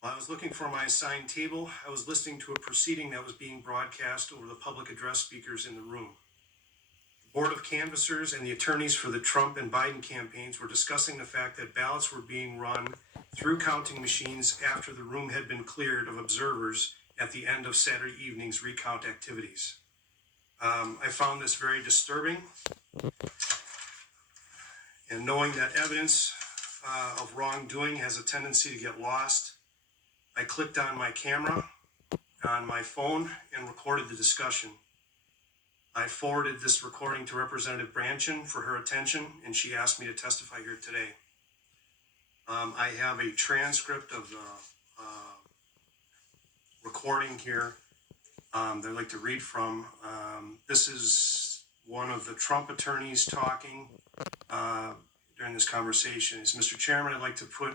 While I was looking for my assigned table, I was listening to a proceeding that was being broadcast over the public address speakers in the room. The Board of Canvassers and the attorneys for the Trump and Biden campaigns were discussing the fact that ballots were being run through counting machines after the room had been cleared of observers at the end of Saturday evening's recount activities. I found this very disturbing, and knowing that evidence of wrongdoing has a tendency to get lost, I clicked on my camera on my phone and recorded the discussion. I forwarded this recording to Representative Branchin for her attention, and she asked me to testify here today. I have a transcript of the recording here that I'd like to read from. This is one of the Trump attorneys talking during this conversation. It's, Mr. Chairman, I'd like to put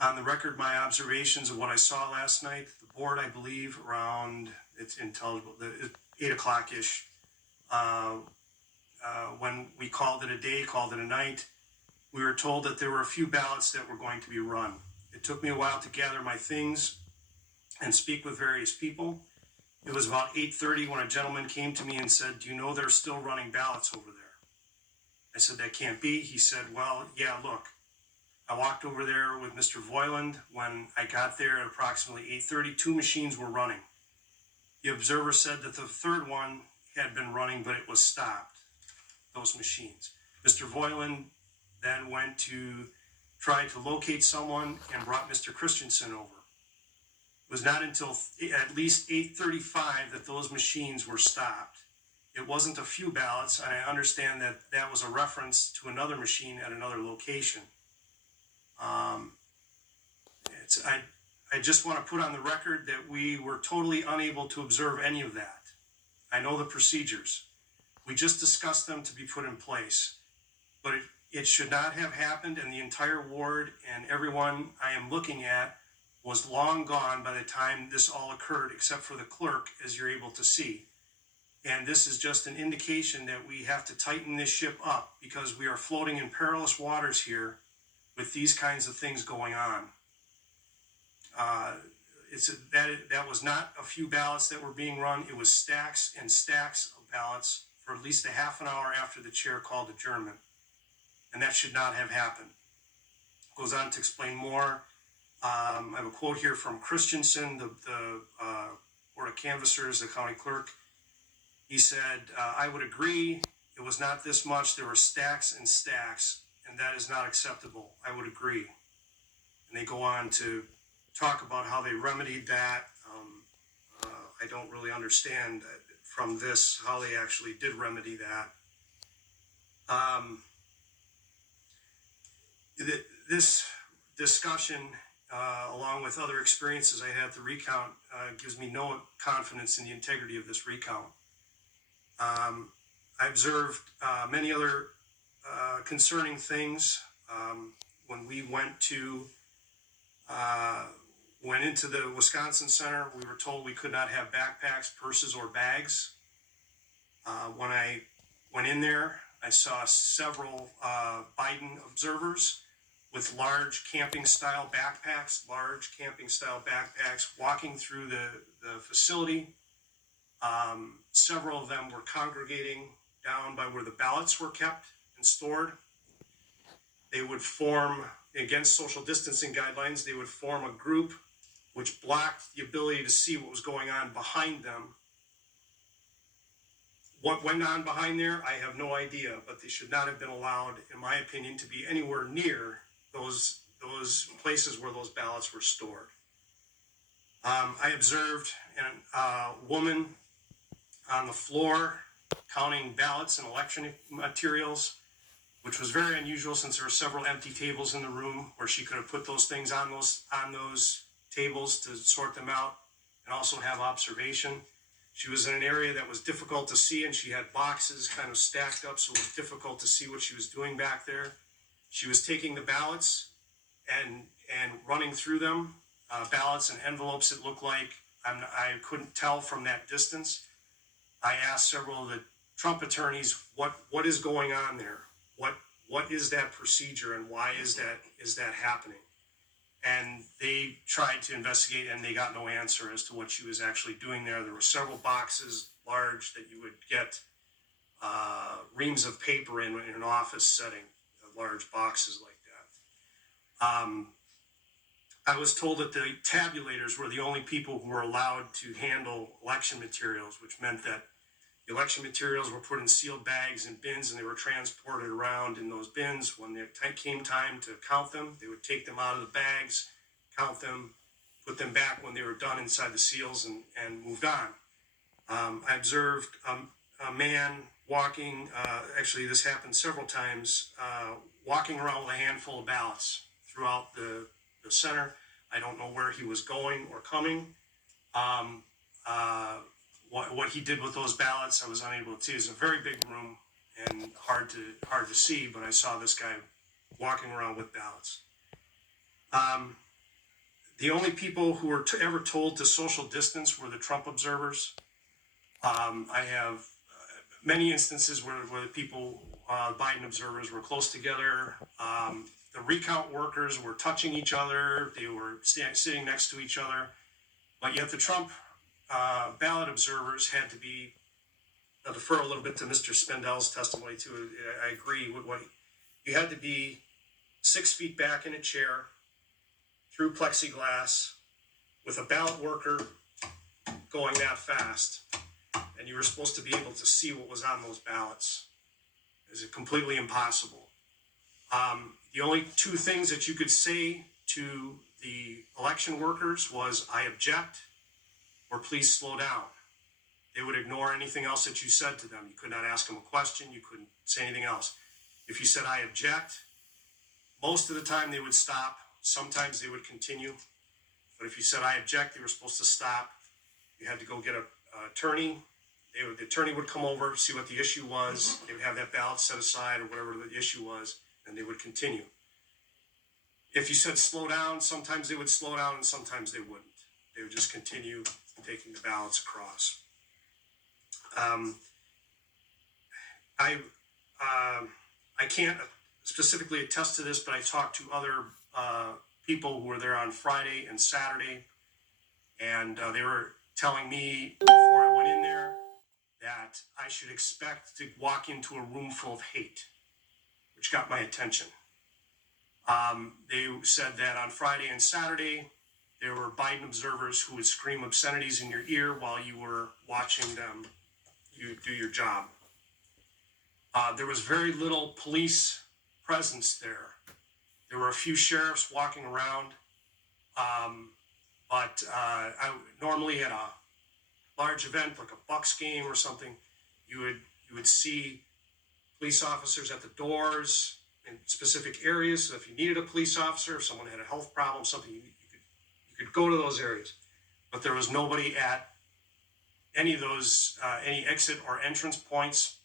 on the record my observations of what I saw last night. The board, I believe, around, it's intelligible, 8 o'clock-ish, when we called it a day, called it a night, we were told that there were a few ballots that were going to be run. It took me a while to gather my things and speak with various people. It was about 8:30 when a gentleman came to me and said, "Do you know they're still running ballots over there?" I said, "That can't be." He said, "Well, yeah, look." I walked over there with Mr. Voiland. When I got there at approximately 8:30, 2 machines were running. The observer said that the third one had been running, but it was stopped, those machines. Mr. Voiland then went to try to locate someone and brought Mr. Christensen over. It was not until at least 8:35 that those machines were stopped. It wasn't a few ballots, and I understand that that was a reference to another machine at another location. I just want to put on the record that we were totally unable to observe any of that. I know the procedures. We just discussed them to be put in place, but it should not have happened, and the entire ward and everyone I am looking at was long gone by the time this all occurred, except for the clerk, as you're able to see. And this is just an indication that we have to tighten this ship up, because we are floating in perilous waters here with these kinds of things going on. That was not a few ballots that were being run. It was stacks and stacks of ballots for at least a half an hour after the chair called adjournment. And that should not have happened. It goes on to explain more. I have a quote here from Christensen, the Board of Canvassers, the county clerk. He said, "I would agree. It was not this much. There were stacks and stacks, and that is not acceptable. I would agree." And they go on to talk about how they remedied that. I don't really understand from this how they actually did remedy that. This discussion, along with other experiences I had at the recount, gives me no confidence in the integrity of this recount. I observed many other concerning things. When we went into the Wisconsin Center, we were told we could not have backpacks, purses, or bags. When I went in there, I saw several Biden observers with large camping-style backpacks, walking through the facility. Several of them were congregating down by where the ballots were kept and stored. They would form, against social distancing guidelines, they would form a group which blocked the ability to see what was going on behind them. What went on behind there, I have no idea, but they should not have been allowed, in my opinion, to be anywhere near those places where those ballots were stored. I observed a woman on the floor counting ballots and election materials, which was very unusual since there were several empty tables in the room where she could have put those things on those tables to sort them out and also have observation. She was in an area that was difficult to see, and she had boxes kind of stacked up, so it was difficult to see what she was doing back there. She was taking the ballots and running through them, ballots and envelopes, it looked like. I couldn't tell from that distance. I asked several of the Trump attorneys, what is going on there? What is that procedure, and why is that happening? And they tried to investigate, and they got no answer as to what she was actually doing there. There were several boxes, large, that you would get reams of paper in an office setting, large boxes like that. I was told that the tabulators were the only people who were allowed to handle election materials, which meant that the election materials were put in sealed bags and bins, and they were transported around in those bins. When it came time to count them, they would take them out of the bags, count them, put them back when they were done inside the seals, and moved on. I observed a man walking, actually this happened several times, walking around with a handful of ballots throughout the center. I don't know where he was going or coming. What he did with those ballots, I was unable to see. It's a very big room and hard to see, but I saw this guy walking around with ballots. The only people who were ever told to social distance were the Trump observers. I have many instances where the people, Biden observers, were close together. The recount workers were touching each other. They were sitting next to each other. But yet the Trump ballot observers had to be, I'll defer a little bit to Mr. Spendel's testimony too. I agree with what you had to be 6 feet back in a chair through plexiglass with a ballot worker going that fast, and you were supposed to be able to see what was on those ballots. Is it completely impossible? The only two things that you could say to the election workers was, "I object," or "please slow down." They would ignore anything else that you said to them. You could not ask them a question. You couldn't say anything else. If you said, "I object," most of the time they would stop. Sometimes they would continue. But if you said, "I object," they were supposed to stop. You had to go get an attorney. The attorney would come over, see what the issue was. They would have that ballot set aside or whatever the issue was, and they would continue. If you said slow down, sometimes they would slow down and sometimes they wouldn't. They would just continue taking the ballots across. I can't specifically attest to this, but I talked to other people who were there on Friday and Saturday, and they were telling me before I went in there that I should expect to walk into a room full of hate, which got my attention. They said that on Friday and Saturday, there were Biden observers who would scream obscenities in your ear while you were watching them you do your job. There was very little police presence there. There were a few sheriffs walking around, but I normally at a large event like a Bucks game or something, you would see police officers at the doors in specific areas. So if you needed a police officer, if someone had a health problem, something, you could go to those areas. But there was nobody at any of those, any exit or entrance points.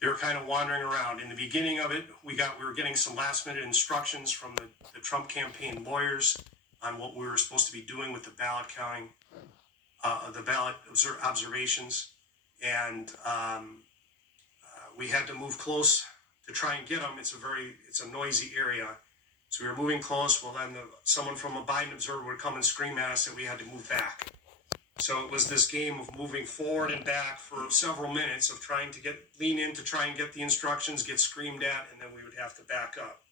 They were kind of wandering around. In the beginning of it, we were getting some last minute instructions from the Trump campaign lawyers on what we were supposed to be doing with the ballot counting, the ballot observations. And we had to move close to try and get them. It's a noisy area. So we were moving close. Well, then someone from a Biden observer would come and scream at us that we had to move back. So it was this game of moving forward and back for several minutes of trying to lean in to try and get the instructions, get screamed at, and then we would have to back up.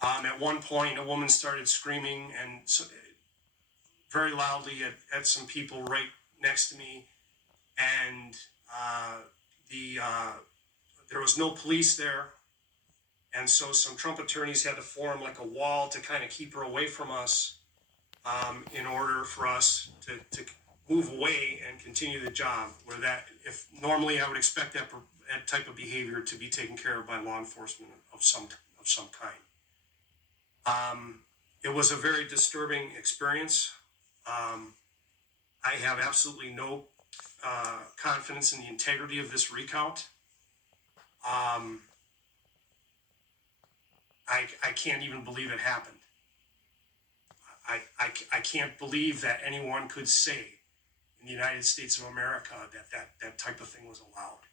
At one point, a woman started screaming and very loudly at some people right next to me, and there was no police there, and so some Trump attorneys had to form like a wall to kind of keep her away from us, in order for us to move away and continue the job. If normally I would expect that type of behavior to be taken care of by law enforcement of some kind. It was a very disturbing experience. I have absolutely no confidence in the integrity of this recount. I can't even believe it happened. I can't believe that anyone could say in the United States of America that type of thing was allowed.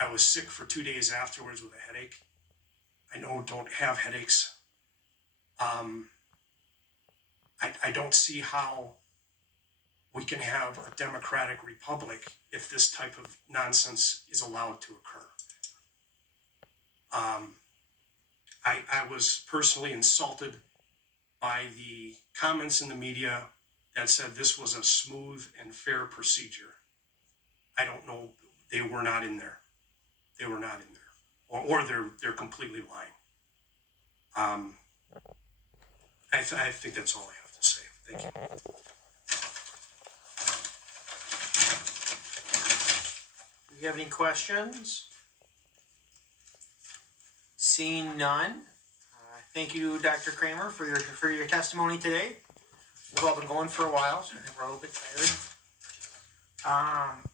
I was sick for 2 days afterwards with a headache. I don't have headaches. I don't see how we can have a democratic republic if this type of nonsense is allowed to occur. I was personally insulted by the comments in the media that said this was a smooth and fair procedure. I don't know. They were not in there. They were not in there, or they're completely lying. I think that's all I have to say. Thank you. Do you have any questions? Seeing none, thank you, Dr. Kramer, for your testimony today. We've all been going for a while, so I think we're a little bit tired.